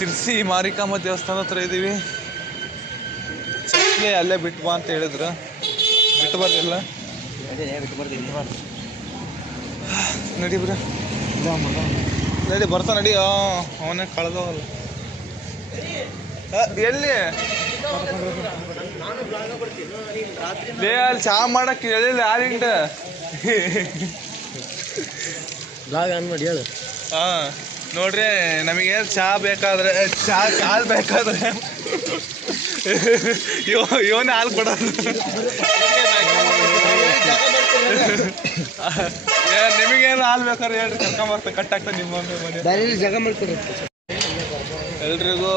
ಸಿರ್ಸಿ ಮಾರಿಕಾಂಬ ದೇವಸ್ಥಾನ ಹತ್ರ ಇದ್ದೀವಿ. ಚಪ್ಪಲಿ ಅಲ್ಲೇ ಬಿಟ್ಟು ಬಾ ಅಂತ ಹೇಳಿದ್ರು, ಬಿಟ್ಟು ಬರ್ಲಿಲ್ಲ. ನಡಿ ಬ್ರ, ನಡಿ ಬರ್ತಾ ನಡಿ. ಅವನೇ ಕಳೆದವಲ್ಲ ಎಲ್ಲಿ ಅಲ್ಲಿ ಚಾ ಮಾಡಕ್ಕೆ ಹೇಳಿಲ್ಲ ಯಾರಿಂಟ. ಹಾ ನೋಡ್ರಿ, ನಮಗೆ ಚಾ ಬೇಕಾದ್ರೆ ಹಾಲು ಬೇಕಾದ್ರೆ ಇವನೇ ಹಾಲು ಕೊಡೋದು. ನಿಮಗೇನು ಹಾಲು ಬೇಕಾದ್ರೆ ಹೇಳ್ರಿ, ಕರ್ಕೊಂಬರ್ತ ಕಟ್ ಆಗ್ತದೆ ನಿಮ್ಮ ಮನೆ. ಜಾಗ ಮಾಡ್ತೀರಿ ಎಲ್ರಿಗೂ.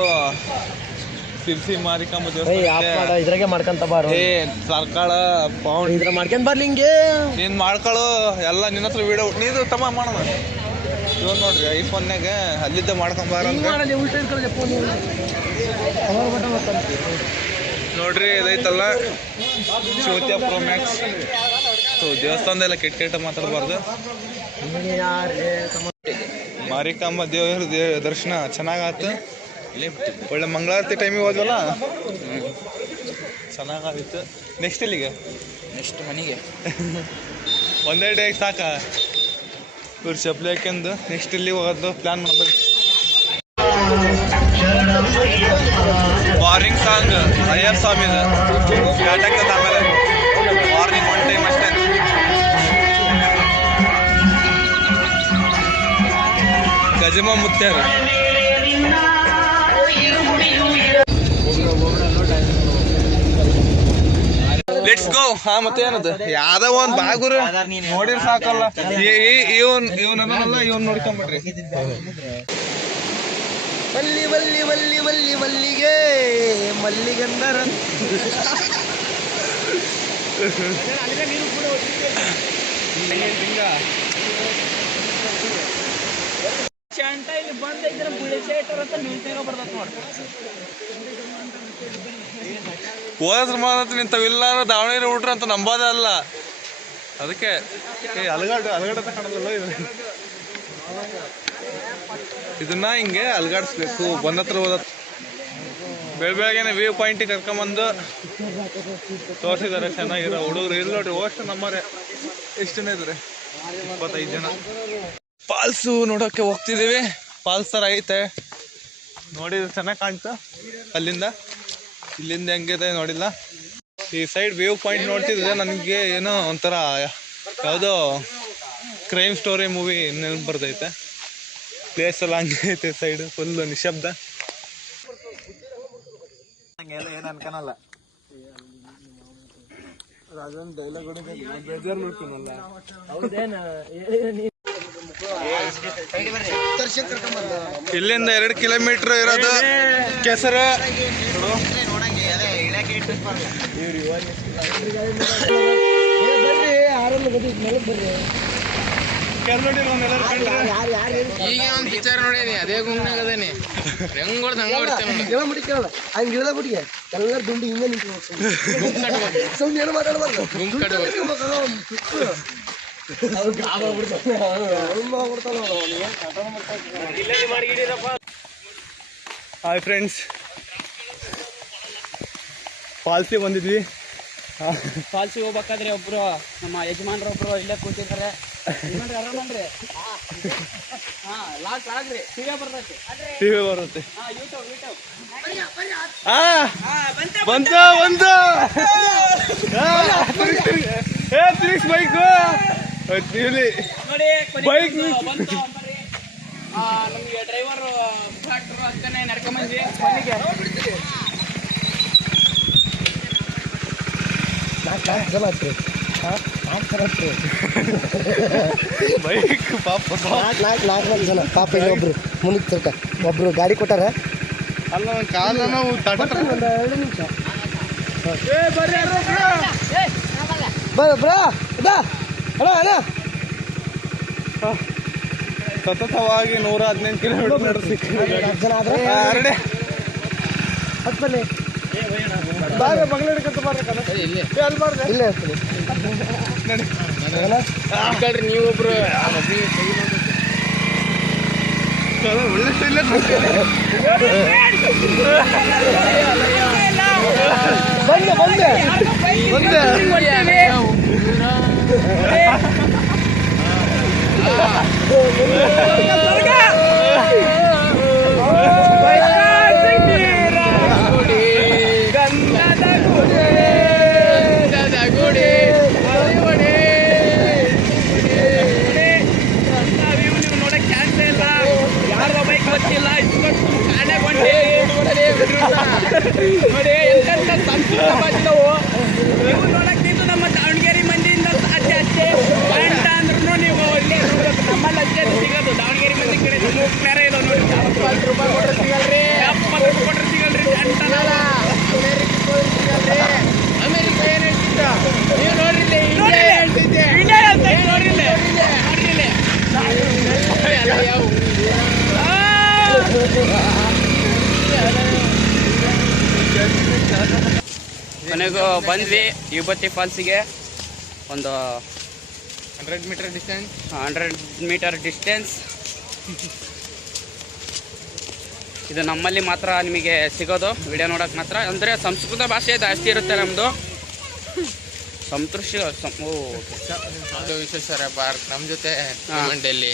ಸಿರ್ಸಿ ಮಾರಿಕಾಂಬ ದೇವಸ್ಥಾನ ಇದ್ರಾಗೆ ಮಾಡ್ಕೊಂತ ಬಾರ. ಸರ್ಕಾರ ಪೌಂಡ್ ಮಾಡ್ಕೊಂಡ್ ಬರ್ಲಿ ಹಿಂಗೆ ನೀನ್ ಮಾಡ್ಕೊಳ್ಳು ಎಲ್ಲ. ನಿನ್ನ ಹತ್ರ ವಿಡಿಯೋ ನೀನು ತಮ್ಮ ಮಾಡೋಣ. ಇವಾಗ ನೋಡ್ರಿ ಐಫೋನ್ಯಾಗ ಅಲ್ಲಿದ್ದ ಮಾಡ್ಕೊಂಬಾರ ನೋಡ್ರಿ. ಇದೈತಲ್ಲ ಶ್ವೇತಾ ಪ್ರೋ ಮ್ಯಾಕ್ಸ್. ದೇವಸ್ಥಾನದೆಲ್ಲ ಕೆಟ್ಟ ಮಾತಾಡಬಾರ್ದು. ಮಾರಿಕಾಂಬ ದೇವರ ದರ್ಶನ ಚೆನ್ನಾಗಾಯ್ತು. ಒಳ್ಳೆ ಮಂಗಳಾರತಿ ಟೈಮಿಗೆ ಹೋದ್ವಲ್ಲ, ಚೆನ್ನಾಗಾಗಿತ್ತು. ನೆಕ್ಸ್ಟ್ ಇಲ್ಲಿಗೆ, ನೆಕ್ಸ್ಟ್ ಮನೆಗೆ ಒಂದೇ ಡೇಗೆ ಸಾಕ ಇವ್ರು ಚಪ್ಪಲಿ ಹಾಕ್ಯಂದು ನೆಕ್ಸ್ಟ್ ಇಲ್ಲಿ ಹೋಗೋದು ಪ್ಲ್ಯಾನ್ ಮಾಡ್ಬೇಕು. ಮಾರ್ನಿಂಗ್ ಸಾಂಗ್ ಅಯ್ಯಪ್ಪ ಸ್ವಾಮಿದು ಸ್ಟಾರ್ಟ್ ಆಗ್ತದೆ. ಆಮೇಲೆ ಮಾರ್ನಿಂಗ್ ಒನ್ ಟೈಮ್ ಅಷ್ಟೇ. ಗಜಮ ಮುತ್ಯಾರ ಲೆಟ್ಸ್ ಗೋ. ಹಾ ಮತ್ತೆ ಏನದು ಯಾವ್ದೋ ಒಂದ್ ಬಾಗುರು ನೋಡಿರ್ ಸಾಕಲ್ಲ. ಇವನಲ್ಲ ಇವನ್ ನೋಡ್ಕೊಂಬಿಡ್ರಿ. ಮಲ್ಲಿ ಮಲ್ಲಿ ಮಲ್ಲಿ ಮಲ್ಲಿ ಮಲ್ಲಿಗೆ ಮಲ್ಲಿಗಂದರ ಇಲ್ಲಿ ಬಂದ ಹೋದ್ರ ಮಾತ್ರ ನಿಂತವಿಲ್ಲ ದಾವಣಗೆರೆ ಹುಡ್ರ ಅಂತ ನಂಬೋದೇ ಅಲ್ಲ. ಅದಕ್ಕೆ ಅಲಗಾಟ ಕಾಣಲ್ಲ. ಇದನ್ನ ಹಿಂಗೆ ಅಲ್ಗಾಡಿಸ್ಬೇಕು. ಬಂದತ್ರ ಹೋದ ಬೆಳಗ್ಗೆನೆ ವ್ಯೂ ಪಾಯಿಂಟಿಗೆ ಕರ್ಕೊಂಬಂದು ತೋರಿಸಿದ್ದಾರೆ. ಚೆನ್ನಾಗಿರೋ ಹುಡುಗರು ಇಲ್ಲಿ ನೋಡ್ರಿ. ಓಷ್ಟು ನಮ್ಮರೆ ಎಷ್ಟು ಜನ ಇದ್ದಾರೆ? 25 ಜನ. ಫಾಲ್ಸು ನೋಡೋಕ್ಕೆ ಹೋಗ್ತಿದ್ದೀವಿ. ಫಾಲ್ಸ್ ಥರ ಐತೆ ನೋಡಿದ್ರೆ ಚೆನ್ನಾಗಿ ಕಾಣ್ತು. ಅಲ್ಲಿಂದ ಇಲ್ಲಿಂದ ಹೆಂಗಿದೆ ನೋಡಿಲ್ಲ. ಈ ಸೈಡ್ ವ್ಯೂ ಪಾಯಿಂಟ್ ನೋಡ್ತಿದ್ರೆ ನನಗೆ ಏನೋ ಒಂಥರ ಯಾವುದೋ ಕ್ರೈಮ್ ಸ್ಟೋರಿ ಮೂವಿ ನೆನಪು ಬರ್ತೈತೆ. ಪ್ಲೇಸ್ ಎಲ್ಲ ಹಂಗೆ ಐತೆ. ಸೈಡ್ ಫುಲ್ ನಿಶಬ್ದ. ಏನು ಅನ್ಕನಲ್ಲ. ಅದೊಂದು ಡೈಲಾಗ್ ಬೇಜಾರು ನೋಡ್ತೀನಲ್ಲ. ಇಲ್ಲಿಂದ 2 ಕಿಲೋಮೀಟರ್ ಇರೋದು ಕೆಸರು. ಈಗ ಒಂದು ಪಿಕ್ಚರ್ ನೋಡೇನಿ, ಅದೇ ಗುಂಗ್ನಾಗ ಅದೇನಿ. ಹೆಂಗ್ ಹೊಡ್ದು ಹಂಗ ಕೇಳಲ್ಲ ಹಂಗೆ ಬಿಟ್ಟಿಗೆ ಎಲ್ಲರ ದುಂಡು ಹಿಂಗೆ ನಿಂತು ಸುಮ್ಮನೆ ಏನು ಮಾತಾಡ್ಬಾರ್ದು. ಹಾಯ್ ಫ್ರೆಂಡ್ಸ್, ಫಾಲ್ಸಿಗೆ ಬಂದಿದ್ವಿ. ಫಾಲ್ಸಿಗೆ ಹೋಗ್ಬೇಕಾದ್ರೆ ಒಬ್ರು ನಮ್ಮ ಯಜಮಾನ್ರು ಒಬ್ರು ಇಲ್ಲೇ ಕೂತಿದ್ದಾರೆ. ಆರಾಮನ್ರಿ? ಟಿವಿ ಬರುತ್ತೆ. ಬಂತು ತಿರುಗಿಸ್ ಬೈಕು ಬೈಕ್. ನಮಗೆ ಡ್ರೈವರ್ ಅದಕ್ಕನೆ ನಡ್ಕೊಂಬಂದ್ವಿ ಮನೆಗೆ. ಬೈಕ್ ಪಾಪ ನಾಲ್ಕು ಜನ ಪಾಪ. ಒಬ್ರು ಮುಂದಕ್ಕೆ ತಿರ್ಕ ಒಬ್ರು ಗಾಡಿ ಕೊಟ್ಟಾರ. ಅಲ್ಲ ಕಾಲ ನಾವು ಒಂದು 2 ನಿಮಿಷ ಬ್ರಾ ಸತತವಾಗಿ 115 ಕಿಲೋಮೀಟರ್ ನಡೆಸಿ ನೀವೊಬ್ರು ಒಳ್ಳೆ ಸ್ಟೈಲ್ ಬಂದೆ ನೋಡಿ ಎಂತ ಸಂಸ್ಕೃತ ಭಾಷೆದವು ನೀವು ನೋಡಕ್ಕಿಂತ ನಮ್ಮ ದಾವಣಗೆರೆ ಮಂದಿಯಿಂದ ಸಾಧ್ಯ ಅಷ್ಟೇ ಗಂಟ ಅಂದ್ರೂ ನೀವು ಇಲ್ಲೇ ನೋಡ್ಬೇಕು ನಮ್ಮಲ್ಲಿ ಅಷ್ಟೇ ಸಿಗೋದು ದಾವಣಗೆರೆ ಮಂದಿ ಕಡೆ ಬೇರೆ ಇದಾವೆ ನೋಡಿ 70 ರೂಪಾಯಿ ಕೊಟ್ಟರೆ ಸಿಗಲ್ರಿ 70 ರೂಪಾಯಿ ಕೊಟ್ಟರೆ ಸಿಗಲ್ರಿ ಗಂಟಲ್ಲ ಅಮೆರಿಕ ಏನು ಹೇಳ್ತಿದ್ದ ನೀವು ನೋಡ್ರಿ ಇಂಡಿಯಾ ಹೇಳ್ತಿದ್ದೆ ಇಂಡಿಯಾ ಅಂತ ನೋಡ್ರಿ ಕೊನೆಗೂ ಬಂದ್ವಿ ಯುಬತಿ ಫಾಲ್ಸಿಗೆ. ಒಂದು 100 ಮೀಟರ್ ಡಿಸ್ಟೆನ್ಸ್ 100 ಮೀಟರ್ ಡಿಸ್ಟೆನ್ಸ್. ಇದು ನಮ್ಮಲ್ಲಿ ಮಾತ್ರ ನಿಮಗೆ ಸಿಗೋದು ವಿಡಿಯೋ ನೋಡೋಕೆ ಮಾತ್ರ. ಅಂದರೆ ಸಂಸ್ಕೃತ ಭಾಷೆ ಜಾಸ್ತಿ ಇರುತ್ತೆ ನಮ್ಮದು. ಅದು ವಿಶ್ವೇಶ್ವರ ಪಾರ್ಕ್ ನಮ್ಮ ಜೊತೆ ಡೆಲ್ಲಿ.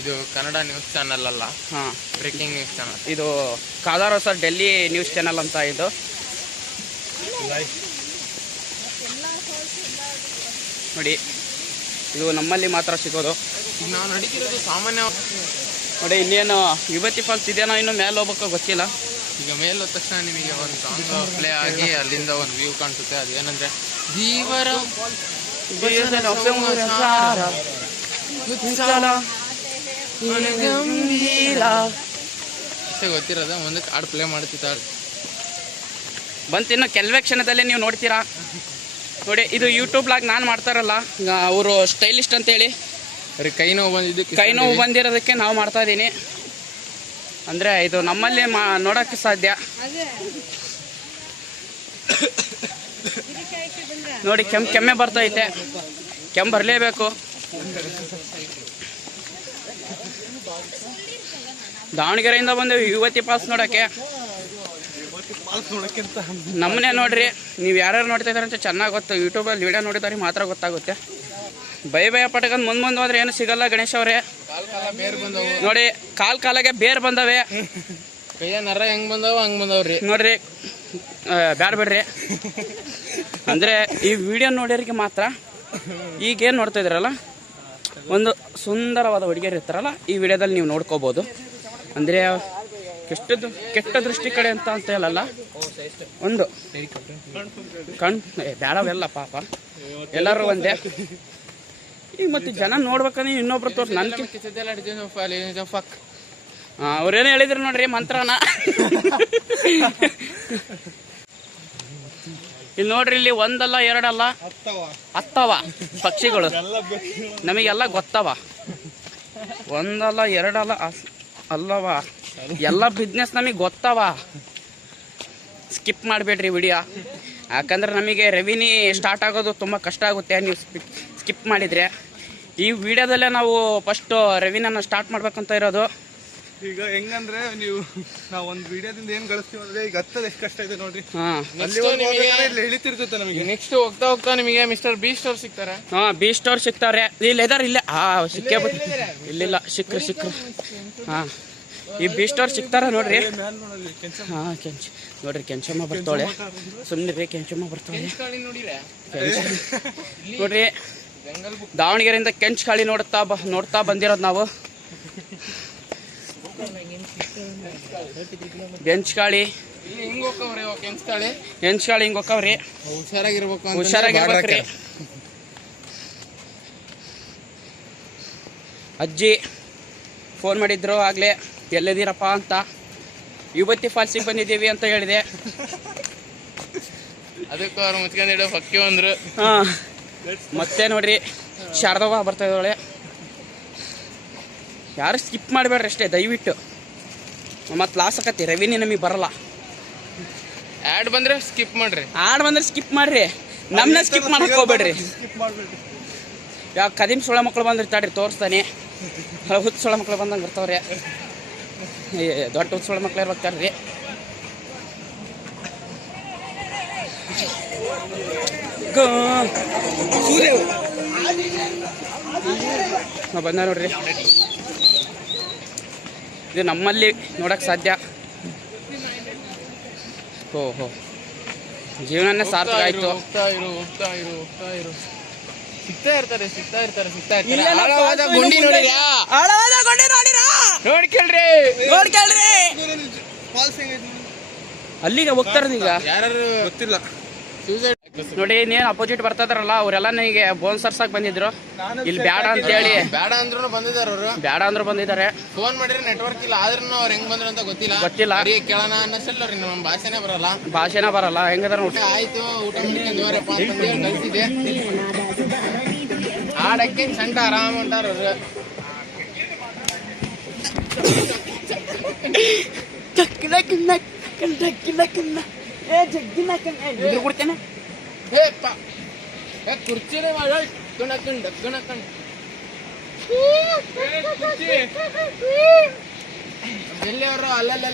ಇದು ಕನ್ನಡ ನ್ಯೂಸ್ ಚಾನಲ್ ಅಲ್ಲ, ಹಾಂ, ಬ್ರೇಕಿಂಗ್ ನ್ಯೂಸ್ ಚಾನಲ್. ಇದು ಕಾದಾರ ಸರ್ ಡೆಲ್ಲಿ ನ್ಯೂಸ್ ಚಾನಲ್ ಅಂತ. ಇದು ನೋಡಿ, ಇದು ನಮ್ಮಲ್ಲಿ ಮಾತ್ರ ಸಿಗೋದು. ಈಗ ನಾವು ನಡೀತಿರೋದು ಸಾಮಾನ್ಯ. ನೋಡಿ ಇನ್ನೇನು ಯುವತಿ ಫಾಲ್ಸ್ ಇದೆಯೋ ಇನ್ನು ಮೇಲೆ ಹೋಗ್ಬೇಕು ಗೊತ್ತಿಲ್ಲ. ಈಗ ಮೇಲೆ ಹೋದ ತಕ್ಷಣ ನಿಮಗೆ ಒಂದು ಸಾಂಗ್ ಪ್ಲೇ ಆಗಿ ಅಲ್ಲಿಂದ ಒಂದು ವ್ಯೂ ಕಾಣಿಸುತ್ತೆ. ಅದೇನಂದ್ರೆ ಜೀವರ ಅಷ್ಟೇ ಗೊತ್ತಿರೋದ. ಮುಂದಕ್ಕೆ ಹಾಡು ಪ್ಲೇ ಮಾಡ್ತಿದ್ದಾರೆ. ಬಂತಿನ್ನು ಕೆಲವೇ ಕ್ಷಣದಲ್ಲಿ ನೀವು ನೋಡ್ತೀರಾ. ನೋಡಿ ಇದು ಯೂಟ್ಯೂಬ್ಲಾಗ ನಾನು ಮಾಡ್ತಾರಲ್ಲ ಅವರು ಸ್ಟೈಲಿಸ್ಟ್ ಅಂತೇಳಿ, ಕೈ ನೋವು ಬಂದಿದ್ದಕ್ಕೆ ಕೈ ನೋವು ಬಂದಿರೋದಕ್ಕೆ ನಾವು ಮಾಡ್ತಾ ಇದ್ದೀನಿ. ಅಂದರೆ ಇದು ನಮ್ಮಲ್ಲಿ ನೋಡೋಕ್ಕೆ ಸಾಧ್ಯ. ನೋಡಿ ಕೆಮ್ಮೆ ಬರ್ತೈತೆ, ಕೆಮ್ಮು ಬರಲೇಬೇಕು. ದಾವಣಗೆರೆಯಿಂದ ಬಂದೇವಿ ಯುವತಿ ಫಾಲ್ಸ್ ನೋಡೋಕ್ಕೆ. ನಮ್ಮನ್ನೇ ನೋಡ್ರಿ, ನೀವು ಯಾರ್ಯಾರು ನೋಡ್ತಾ ಇದ್ದಾರೆ ಅಂತ ಚೆನ್ನಾಗಿ ಗೊತ್ತು. ಯೂಟ್ಯೂಬಲ್ಲಿ ವಿಡಿಯೋ ನೋಡಿದಾರೆ ಮಾತ್ರ ಗೊತ್ತಾಗುತ್ತೆ. ಭಯ ಪಟ್ಕೊಂಡು ಮುಂದೆ ಹೋದ್ರೆ ಏನು ಸಿಗಲ್ಲ ಗಣೇಶ್ ಅವರೇ. ನೋಡಿ ಕಾಲಾಗೆ ಬೇರ್ ಬಂದವೆ, ಕೈಯ ನರ ಹೆಂಗ್ ಬಂದವ ಹಂಗ್ ಬಂದವ್ರಿ ನೋಡ್ರಿ. ಬ್ಯಾಡ ಬಿಡ್ರಿ. ಅಂದರೆ ಈ ವಿಡಿಯೋ ನೋಡೋರಿಗೆ ಮಾತ್ರ ಈಗೇನು ನೋಡ್ತಾ ಇದ್ದೀರಲ್ಲ, ಒಂದು ಸುಂದರವಾದ ಹುಡುಗಿಯರು ಇರ್ತಾರಲ್ಲ, ಈ ವಿಡಿಯೋದಲ್ಲಿ ನೀವು ನೋಡ್ಕೋಬೋದು. ಅಂದರೆ ಕೆಟ್ಟ ದೃಷ್ಟಿ ಕಡೆ ಅಂತ ಹೇಳಲ್ಲ, ಒಂದು ಬೇಡವೆಲ್ಲ ಪಾಪ ಎಲ್ಲರೂ ಒಂದೇ. ಈಗ ಮತ್ತೆ ಜನ ನೋಡ್ಬೇಕಂದ್ರೆ ಇನ್ನೊಬ್ರು ತೋರ್ಸಿ ನನ್ನ ಅವ್ರೇನು ಹೇಳಿದ್ರು ನೋಡ್ರಿ ಮಂತ್ರನ. ಇಲ್ಲಿ ನೋಡ್ರಿ, ಇಲ್ಲಿ ಒಂದಲ್ಲ ಎರಡಲ್ಲ ಹತ್ತವ ಪಕ್ಷಿಗಳು, ನಮಗೆಲ್ಲ ಗೊತ್ತವ. ಒಂದಲ್ಲ ಎರಡಲ್ಲ ಅಲ್ಲವ, ಎಲ್ಲ ಬಿಸ್ನೆಸ್ ನಮಗೆ ಗೊತ್ತವ. ಸ್ಕಿಪ್ ಮಾಡಬೇಡ್ರಿ ವಿಡಿಯೋ, ಯಾಕಂದ್ರೆ ನಮಗೆ ರೆವಿನ್ಯೂ ಸ್ಟಾರ್ಟ್ ಆಗೋದು ತುಂಬ ಕಷ್ಟ ಆಗುತ್ತೆ ನೀವು ಸ್ಕಿಪ್ ಮಾಡಿದರೆ. ಈ ವಿಡಿಯೋದಲ್ಲೇ ನಾವು ಫಸ್ಟು ರೆವಿನ್ಯೂನ ಸ್ಟಾರ್ಟ್ ಮಾಡ್ಬೇಕಂತ ಇರೋದು. ಈಗ ಹೆಂಗಂದ್ರೆ ನಾವು ಒಂದು ವಿಡಿಯೋದಿಂದ ಏನ್ ಗಳಿಸ್ತೀವಿ ಅಂದ್ರೆ ಈಗ ಹತ್ತದ ಎಷ್ಟು ಕಷ್ಟ ಇದೆ ನೋಡ್ರಿ. ಇಲ್ಲಿ ಇಳಿತಿರ್ತೈತೆ ನಮಗೆ. ನೆಕ್ಸ್ಟ್ ಹೋಗ್ತಾ ಹೋಗ್ತಾ ನಿಮಗೆ ಮಿಸ್ಟರ್ ಬಿ ಸ್ಟೋರ್ ಸಿಗ್ತಾರೆ. ಬಿ ಸ್ಟೋರ್ ಸಿಗ್ತಾರೆ. ಇಲ್ಲಿ ಇದಾರೆ, ಇಲ್ಲೇ ಸಿಕ್ಕೇ ಇಲ್ಲಿಲ್ಲ, ಸಿಕ್ಕ್ರು. ಈ ಬಿ ಸ್ಟೋರ್ ಸಿಗ್ತಾರ ನೋಡ್ರಿ. ನೋಡ್ರಿ ಕೆಂಚಮ್ಮ ಬರ್ತಾಳೆ, ಸುಮ್ಮನೆ ಕೆಂಚಮ್ಮ ಬರ್ತಾಳೆ ನೋಡ್ರಿ. ದಾವಣಗೆರೆಯಿಂದ ಕೆಂಚಕಾಳಿ ನೋಡ್ತಾ ಬಂದಿರೋದು ನಾವು. ಕೆಂಚಕಾಳಿ ಹಿಂಗ್ ಹೋಗ್ತಾವ್ರಿ, ಕೆಂಚಕಾಳಿ ಹಿಂಗ್ ಹೋಗ್ತಾವ್ರಿ. ಹುಷಾರಾಗಿರ್ಬೇಕ್ರಿ. ಅಜ್ಜಿ ಫೋನ್ ಮಾಡಿದ್ರು ಆಗ್ಲೇ, ಎಲ್ಲಿದ್ದೀರಪ್ಪ ಅಂತ. ಯುವತಿ ಫಾಲ್ಸಿಗೆ ಬಂದಿದ್ದೀವಿ ಅಂತ ಹೇಳಿದೆ. ಅದಕ್ಕೂ ಅವ್ರು ಮುಚ್ಕೊಂಡಿಡೋ ಪಕ್ಕಿ ಅಂದ್ರು. ಮತ್ತೆ ನೋಡ್ರಿ ಶಾರದವ್ವ ಬರ್ತಾ ಇದ್ದಾಳೆ. ಯಾರು ಸ್ಕಿಪ್ ಮಾಡಬೇಡ್ರಿ ಅಷ್ಟೇ ದಯವಿಟ್ಟು. ಮತ್ತೆ ಲಾಸ್ ಆಕತಿ, ರೆವಿನ್ಯೂ ನಮಗೆ ಬರಲ್ಲ. ಆ್ಯಡ್ ಬಂದ್ರೆ ಸ್ಕಿಪ್ ಮಾಡ್ರಿ, ಸ್ಕಿಪ್ ಮಾಡ್ರಿ. ನಮ್ಮನ್ನ ಸ್ಕಿಪ್ ಮಾಡಕ್ ಹೋಗ್ಬೇಡ್ರಿ. ಯಾವ ಕದಿಮ್ ಸುಳ ಮಕ್ಕಳು ಬಂದಿರ್ತಾಡ್ರಿ, ತೋರಿಸ್ತಾನೆ. ಹುತ್ತು ಸುಳ ಮಕ್ಕಳು ಬಂದಂಗೆ ಬರ್ತಾವ್ರೆ. ದೊಡ್ಡ ಉತ್ಸವ ಮಕ್ಳು ಇರ್ಬೇಕಾರೆ ರೀ. ಬಂದ ನೋಡ್ರಿ, ಇದು ನಮ್ಮಲ್ಲಿ ನೋಡಕ್ ಸಾಧ್ಯ. ಓಹೋ, ಜೀವನನೇ ಸಾರ್ಥಕ ಆಯ್ತು. ಹೋಗ್ತಾ ಇರು. ಸಿಗ್ತಾ ಇರ್ತಾರೆ. ಆಳವಾದ ಗುಂಡಿ ನೋಡಿದ್ಯಾ? ನೋಡ್ಕೇಳ್ರಿ. ಅಲ್ಲಿಗೆ ಹೋಗ್ತಾರ ಈಗ. ಯಾರು ಗೊತ್ತಿಲ್ಲ. ಸೂಸೈಡ್ ನೋಡಿ, ಇನ್ನೇನು ಅಪೋಸಿಟ್ ಬರ್ತಾ ಇದಾರಲ್ಲ ಅವರೆಲ್ಲ ನನಗೆ ಬೋನ್ಸರ್ಸಾಗಿ ಬಂದಿದ್ರು. ಇಲ್ಲಿ ಬೇಡ ಅಂತೇಳಿ ಬೇಡ ಅಂದ್ರೂ ಬಂದಿದ್ದಾರೆ ಅವರು. ಬೇಡ ಅಂದ್ರು ಬಂದಿದ್ದಾರೆ. ಫೋನ್ ಮಾಡಿದ್ರೆ ನೆಟ್ವರ್ಕ್ ಇಲ್ಲ, ಆದ್ರೂ ಅವ್ರು ಹೆಂಗ್ ಬಂದ್ರು ಅಂತ ಗೊತ್ತಿಲ್ಲ. ಬರೀ ಕೇಳೋಣ ಅನ್ನಿಸಲ್ಲ ಅವ್ರಿಗೆ, ನಮ್ಮ ಭಾಷೆನೇ ಬರಲ್ಲ. ಹೆಂಗದಾರ ಊಟ ಆಯ್ತು, ಊಟ ಮಾಡ್ಕೊಂಡ್ವರಪ್ಪ ಅಂತಂದೇಳಿ ಕಳ್ಸಿದೆ. ಆಡಕ್ಕೆ ಸಂಟ ಆರಾಮ್ ಹೊಂಟಾರ ಅವ್ರು. ಕುರ್ಚಿನೇ ಮಾಡ ಡಕ್ಕಣಕಂಡ್ ಎಲ್ಲಿ ಅವರು ಅಲ್ಲಲ್ಲ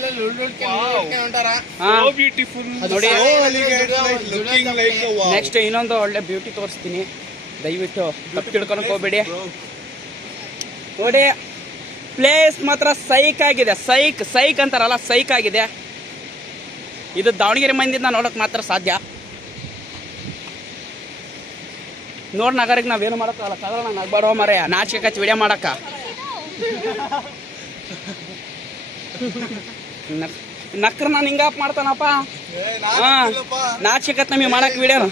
ಹೊಂಟಾರ. ನೋಡಿ, ನೆಕ್ಸ್ಟ್ ಇನ್ನೊಂದು ಒಳ್ಳೆ ಬ್ಯೂಟಿ ತೋರಿಸ್ತೀನಿ, ದಯವಿಟ್ಟು ತಪ್ಪು ತಿಳ್ಕೊಳಕ್ ಹೋಗ್ಬೇಡಿ. ನೋಡಿ, ಪ್ಲೇಸ್ ಮಾತ್ರ ಸೈಕ್ ಆಗಿದೆ. ಸೈಕ್ ಅಂತಾರಲ್ಲ, ಸೈಕ್ ಆಗಿದೆ. ಇದು ದಾವಣಗೆರೆ ಮಂದಿಯಿಂದ ನೋಡಕ್ ಮಾತ್ರ ಸಾಧ್ಯ. ನೋಡ್ ನಗರಿಗೆ ನಾವೇನು ಮಾಡಕ್ಕಲ್ಲ, ತಗೋಣ ನಗ್ಬಾಡೋ ಮರೆಯ, ನಾಚಿಕೆ ಕಚ್ಚಿ ವಿಡಿಯೋ ಮಾಡಕ್ಕ. ನಕ್ರ ನಾನು ಹಿಂಗಾಪ್ ಮಾಡ್ತಾನಪ್ಪ. ಹಾ, ನಾಚಿಕೆ ನಮಗೆ ಮಾಡಕ್ ವಿಡಿಯೋನ.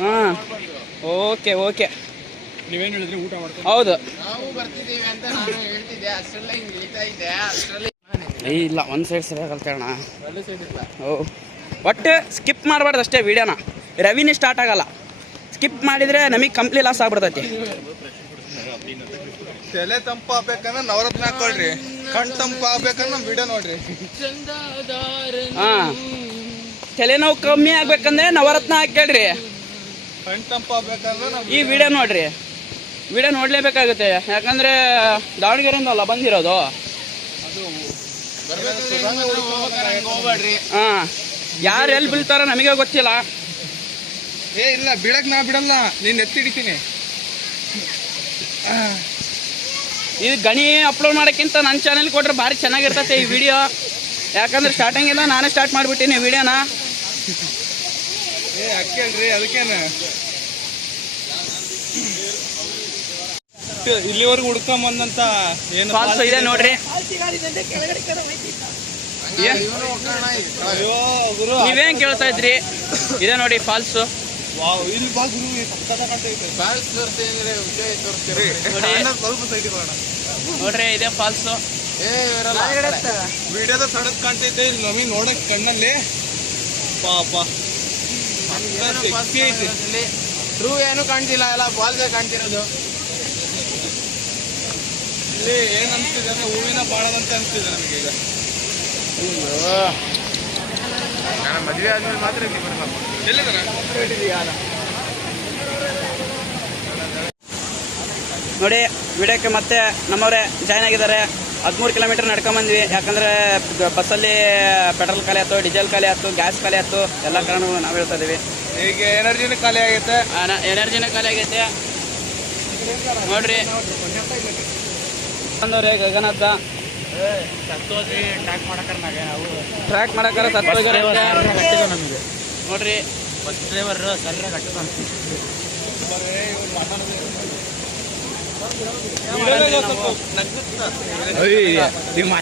ಹಾ, ಓಕೆ. ನೀವೇನು ಹೇಳಿದ್ರಿ? ಊಟ ಮಾಡ್ಕೊಂಡು ಹೌದು. ನಾವು ಬರ್ತಿದ್ದೀವಿ ಅಂತ ನಾನು ಹೇಳ್ತಿದ್ದೆ, ಅಷ್ಟೆಲ್ಲ ಹಿಂಗ್ ಇಳಿತಾ ಇದ್ದೆ. ಅಷ್ಟರಲ್ಲಿ ಇಲ್ಲ, ಒಂದು ಸೈಡ್ ಸರಿಯಾಗಿ ಕಳ್ಕೋಣ. ಸೈಡ್ ಇಲ್ಲ. ಒಟ್ಟು ಸ್ಕಿಪ್ ಮಾಡಬಾರ್ದು ಅಷ್ಟೇ ವಿಡಿಯೋನ. ರೆವಿನ್ಯೂ ಸ್ಟಾರ್ಟ್ ಆಗಲ್ಲ. ಸ್ಕಿಪ್ ಮಾಡಿದ್ರೆ ನಮಗೆ ಕಂಪ್ಲೀಟ್ ಲಾಸ್ ಆಗ್ಬಿಡ್ತೈತಿ. ತಲೆ ತಂಪಾಗಬೇಕಂದ್ರೆ ನವರತ್ನ ಹಾಕೊಳ್ರಿ, ಕಣ್ ತಂಪಾಗಬೇಕಂದ್ರೆ ನಮ್ಮ ವಿಡಿಯೋ ನೋಡ್ರಿ. ಹಾಂ, ತಲೆನೋವು ಕಮ್ಮಿ ಆಗ್ಬೇಕಂದ್ರೆ ನವರತ್ನ ಹಾಕ್ಯಾಳ್ರಿ. ಕಣ್ ತಂಪಾಗಬೇಕಂದ್ರೆ ಈ ವಿಡಿಯೋ ನೋಡ್ರಿ. ವಿಡಿಯೋ ನೋಡ್ಲೇಬೇಕಾಗುತ್ತೆ, ಯಾಕಂದ್ರೆ ದಾವಣಗೆರೆಯಿಂದ ಅಲ್ಲ ಬಂದಿರೋದು. ಹೋಗ್ಬೇಡ್ರಿ. ಹಾಂ, ಯಾರು ಎಲ್ಲಿ ಬೀಳ್ತಾರೋ ನಮಗೆ ಗೊತ್ತಿಲ್ಲ. ಇಲ್ಲ, ಬಿಡಕ್ ನಾ ಬಿಡಲ್ಲ, ನೀನ್ ಎತ್ತಿಡಿತೀನಿ. ಇದು ಗಣಿ ಅಪ್ಲೋಡ್ ಮಾಡೋಕ್ಕಿಂತ ನನ್ನ ಚಾನಲ್ ಕೊಟ್ರೆ ಭಾರಿ ಚೆನ್ನಾಗಿರ್ತೈತೆ ಈ ವಿಡಿಯೋ. ಯಾಕಂದ್ರೆ ಸ್ಟಾರ್ಟಿಂಗಿಂದ ನಾನೇ ಸ್ಟಾರ್ಟ್ ಮಾಡಿಬಿಟ್ಟಿನಿ ವಿಡಿಯೋನ. ಹಾಕೇಳ್ರಿ, ಅದಕ್ಕೇನು ಇಲ್ಲಿವರೆಗೂ ಹುಡ್ಕೊಂಬಂದಂತ ಏನು ಫಾಲ್ಸ್ ಇದೆ ನೋಡ್ರಿ. ಅಯ್ಯೋ ಗುರು, ನೀವೇನ್ ಕೇಳ್ತಾ ಇದ್ರಿ? ಇದೆ ನೋಡಿ ಫಾಲ್ಸು. ವಾವ್, ಇಲ್ಲಿ ಬಾ ಗುರು, ಸಕ್ಕತ್ತಾಗಿ ಕಾಣ್ತೈತೆ. ಫಾಲ್ಸ್ ತೋರಿಸ್ತೀನಿ ಅಂದ್ರೆ ತೋರಿಸ್ತೀರಿ. ಸ್ವಲ್ಪ ಸೈಡ್ ಮಾಡೋಣ. ನೋಡ್ರಿ, ಇದೆ ಫಾಲ್ಸು. ವಿಡಿಯೋದ ಸಡಕ್ ಕಾಣ್ತೈತೆ, ಇಲ್ಲಿ ನಮಗೆ ನೋಡಕ್ ಕಣ್ಣಲ್ಲಿ ಪಾಪ ಟ್ರೂ ಏನು ಕಾಣ್ತಿಲ್ಲ, ಎಲ್ಲ ಫಾಲ್ಸೇ ಕಾಣ್ತಿರೋದು. ಇಲ್ಲಿ ಏನ್ ಅನ್ಸ್ತಿದೆ ಅಂದ್ರೆ ಹೂವಿನ ಬಾಳದಂತ ಅನ್ಸ್ತಿದೆ ನಮಗೆ ಈಗ. ನಾನು ಮದುವೆ ಆದ್ಮೇಲೆ ಮಾತ್ರ ಇಲ್ಲಿ ಬರಲ್ಲ. ಎಲ್ಲಿದಾರ? ನೋಡಿ, ವಿಡಿಯೋಕ್ಕೆ ಮತ್ತೆ ನಮ್ಮವರೇ ಜಾಯ್ನ್ ಆಗಿದ್ದಾರೆ. 13 ಕಿಲೋಮೀಟರ್ ನಡ್ಕೊಂಬಂದ್ವಿ. ಯಾಕಂದರೆ ಬಸ್ಸಲ್ಲಿ ಪೆಟ್ರೋಲ್ ಖಾಲಿ ಆಯ್ತು, ಡೀಸೆಲ್ ಖಾಲಿ ಆಯ್ತು, ಗ್ಯಾಸ್ ಖಾಲಿ ಆಯ್ತು, ಎಲ್ಲ ಕಾರಣಗಳು ನಾವು ಹೇಳ್ತಾ ಇದ್ದೀವಿ. ಈಗ ಎನರ್ಜಿನೂ ಖಾಲಿ ಆಗೈತೆ. ಎನರ್ಜಿನೇ ಖಾಲಿ ಆಗೈತೆ ನೋಡ್ರಿ. ಬಂದವ್ರೆ ಗಗನದ ಟ್ರ್ಯಾಕ್ ಮಾಡಕ್ಕಾರ ಸತ್ತೋಗ್ಯಾರ ನೋಡ್ರಿ. ಬಸ್ ಡ್ರೈವರ್ ಸರ್ರ